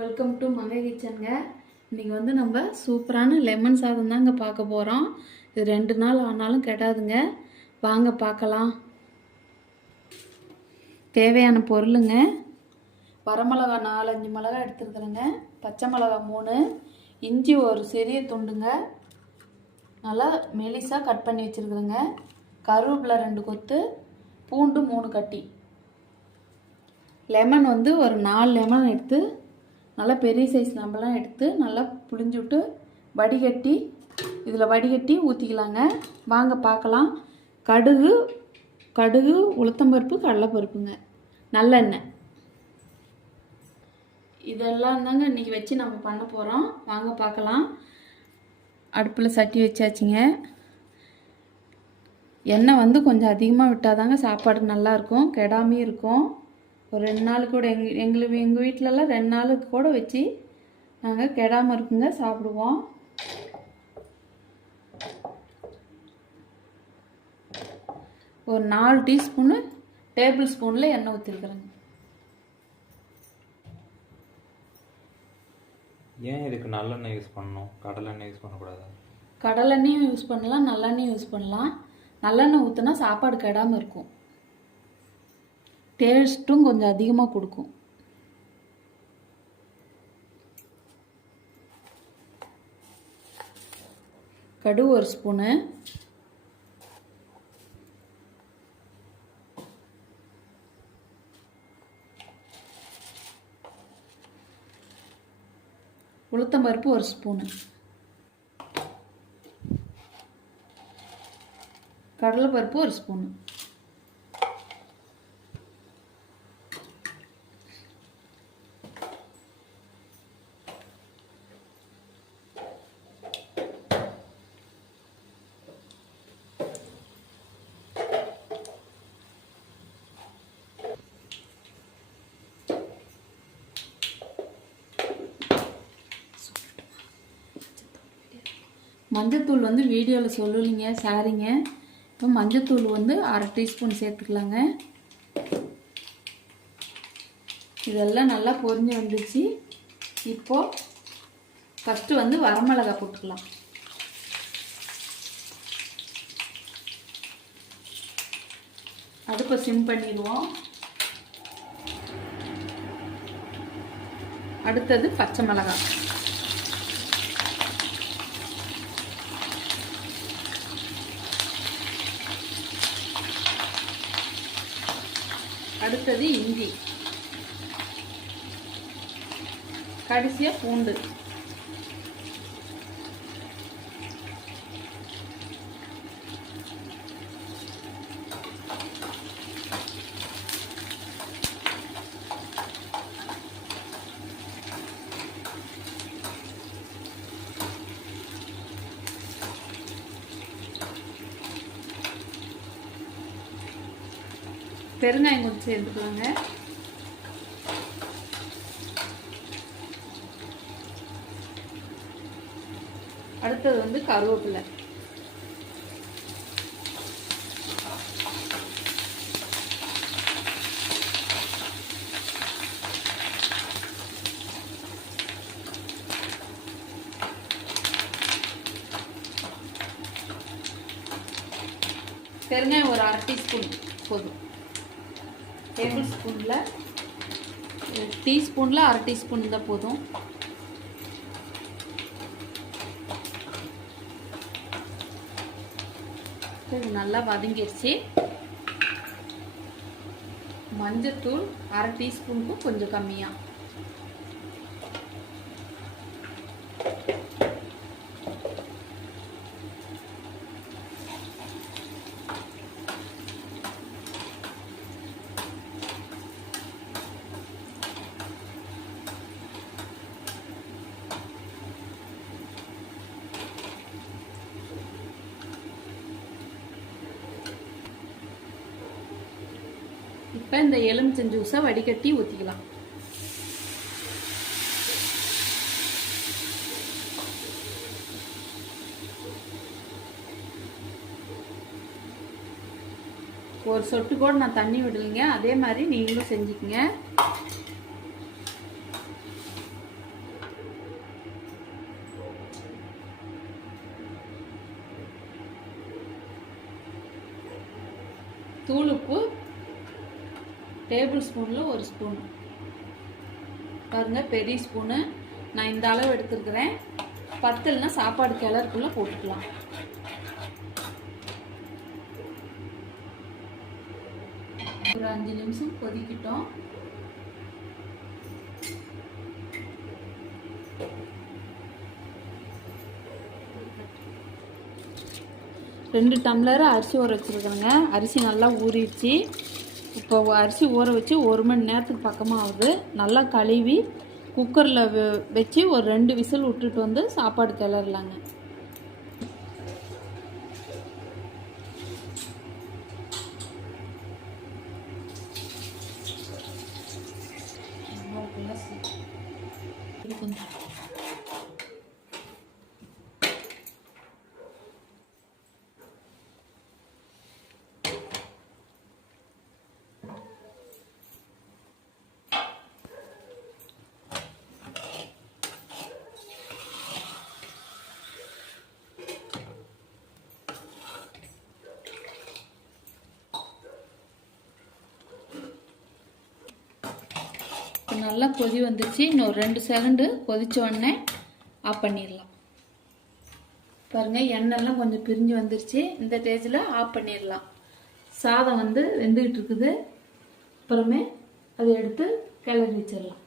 Welcome to மங்கை கிச்சனுங்க. இன்றைக்கி வந்து நம்ம சூப்பரான லெமன் சாதம் தாங்க பார்க்க போகிறோம். இது 2 நாள் ஆனாலும் கெடாதுங்க. வாங்க பார்க்கலாம். தேவையான பொருளுங்க: வரமிளகா 4-5 மிளகா எடுத்துருக்குறேங்க, பச்சை மிளகா 3, இஞ்சி ஒரு சிறிய துண்டுங்க நல்லா மெலிசாக கட் பண்ணி வச்சுருக்குறேங்க, கருவேப்பிலை 2 கொத்து, பூண்டு 3 கட்டி, லெமன் வந்து ஒரு 4 லெமன் எடுத்து நல்லா பெரிய சைஸ் லெமன்லாம் எடுத்து நல்லா புளிஞ்சு விட்டு வடிகட்டி இதில் வடிகட்டி ஊற்றிக்கலாங்க. வாங்க பார்க்கலாம். கடுகு, உளுத்தம்பருப்பு, கடலைப்பருப்புங்க, நல்லெண்ணெய், இதெல்லாம் தாங்க இன்றைக்கி வச்சு நம்ம பண்ண போகிறோம். வாங்க பார்க்கலாம். அடுப்பில் சட்டி வச்சாச்சுங்க. எண்ணெய் வந்து கொஞ்சம் அதிகமாக விட்டால் தாங்க சாப்பாடு நல்லாயிருக்கும், கெடாமே இருக்கும். ஒரு 2 நாளுக்கு கூட எங்கள் வீட்டிலலாம் 2 நாளுக்கு கூட வச்சு நாங்கள் கெடாமல் இருக்குங்க சாப்பிடுவோம். ஒரு 4 டீஸ்பூனு டேபிள் ஸ்பூனில் எண்ணெய் ஊற்றிருக்குறேங்க. ஏன் இதுக்கு நல்லெண்ணெய் யூஸ் பண்ணணும், கடலெண்ணெய் யூஸ் பண்ணக்கூடாது? கடலெண்ணெயும் யூஸ் பண்ணலாம், நல்லெண்ணெயும் யூஸ் பண்ணலாம். நல்லெண்ணெய் ஊற்றினா சாப்பாடு கெடாமல் இருக்கும், டேஸ்ட்டும் கொஞ்சம் அதிகமாக கொடுக்கும். கடுகு 1 ஸ்பூனு, உளுத்தம்பருப்பு 1 ஸ்பூனு, கடலைப்பருப்பு 1 ஸ்பூனு, மஞ்சத்தூள் வந்து வீடியோவில் சொல்லலைங்க, சாரிங்க. இப்போ மஞ்சத்தூள் வந்து 1/2 டீஸ்பூன் சேர்த்துக்கலாங்க. இதெல்லாம் நல்லா பொரிஞ்சு வந்துச்சு. இப்போது ஃபஸ்ட்டு வந்து வரமிளகா போட்டுக்கலாம். அடுப்பை சிம் பண்ணிடுவோம். அடுத்தது பச்சை மிளகாய், அடுத்தது இஞ்சி, கடைசியாக பூண்டு. பெருங்காயம் கொஞ்சம் சேர்த்துக்கலாங்க. அடுத்தது வந்து கருவேப்பிலை, பெருங்காயம் ஒரு 1/2 டீஸ்பூன் போதும். டேபிள் ஸ்பூனில் டீஸ்பூனில் 1/2 டீஸ்பூன் தான் போதும். இது நல்லா வதங்கிடுச்சு. மஞ்சத்தூள் 1/2 டீஸ்பூனுக்கும் கொஞ்சம் கம்மியாக, இப்போ இந்த எலுமிச்சம் ஜூஸை வடிகட்டி ஊற்றிக்கலாம். ஒரு சொட்டு கூட நான் தண்ணி விடலைங்க, அதே மாதிரி நீங்களும் செஞ்சுக்கங்க. தூள் உப்பு டேபிள் ஸ்பூனில் 1 ஸ்பூன் பாருங்கள், பெரிய ஸ்பூனு. நான் இந்த அளவு எடுத்துருக்கிறேன். பத்தல்னா சாப்பாடு கிளறுக்குள்ளே போட்டுக்கலாம். ஒரு 5 நிமிஷம் கொதிக்கிட்டோம். ரெண்டு டம்ளர் அரிசி ஊற வச்சுருக்கேங்க. அரிசி நல்லா ஊறிடுச்சு. இப்போ அரிசி ஊற வச்சு 1 மணி நேரத்துக்கு பக்கமாக ஆகுது. நல்லா கழுவி குக்கரில் வச்சு ஒரு 2 விசில் விட்டுட்டு வந்து சாப்பாடு கிளறலாங்க. நல்லா கொதி வந்துச்சு. இன்னும் 2 செகண்டு கொதிச்ச உடனே ஆஃப் பண்ணிடலாம். பாருங்கள், எண்ணெய்லாம் கொஞ்சம் பிரிஞ்சு வந்துருச்சு. இந்த ஸ்டேஜில் ஆஃப் பண்ணிடலாம். சாதம் வந்து வெந்துக்கிட்டு இருக்குது. அப்புறமே அதை எடுத்து கிளறி வச்சிடலாம்.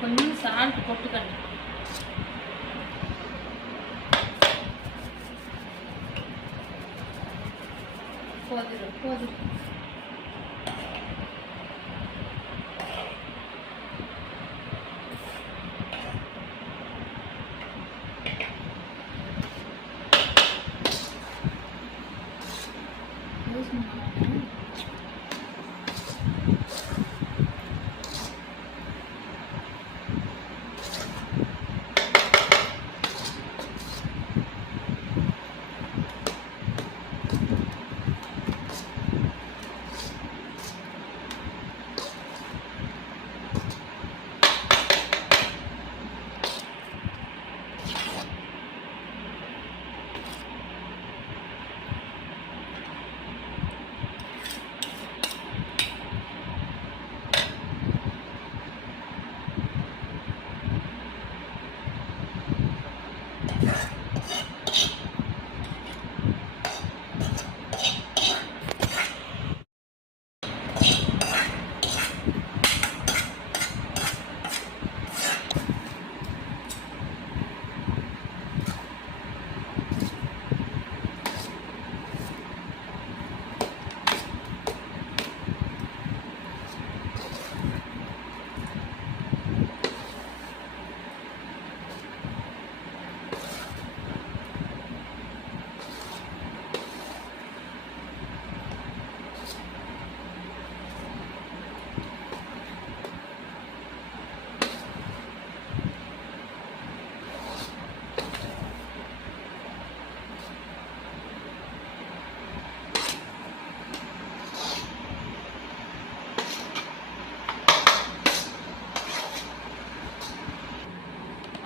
கொஞ்சம் சால்ட் போட்டுக்கணும். போதும்.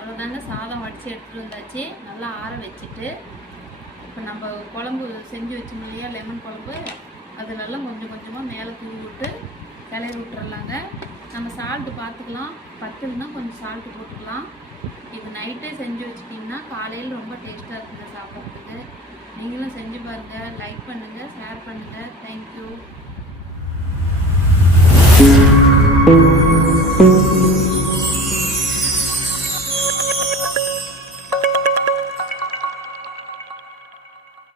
அவ்வளோதாங்க, சாதம் வடித்து எடுத்துகிட்டு வந்தாச்சு. நல்லா ஆற வச்சுட்டு இப்போ நம்ம குழம்பு செஞ்சு வச்சோம் இல்லையா, லெமன் குழம்பு, அது நல்லா கொஞ்சம் கொஞ்சமாக மேலே தூவி விட்டு கிளறி விட்டுறலாங்க. நம்ம சால்ட்டு பார்த்துக்கலாம், பத்துலனா கொஞ்சம் சால்ட்டு போட்டுக்கலாம். இது நைட்டே செஞ்சு வச்சுட்டிங்கன்னா காலையில் ரொம்ப டேஸ்ட்டாக இருக்குங்க சாப்பிட்றதுக்கு. நீங்களும் செஞ்சு பாருங்கள். லைக் பண்ணுங்கள், ஷேர் பண்ணுங்கள். தேங்க்யூ.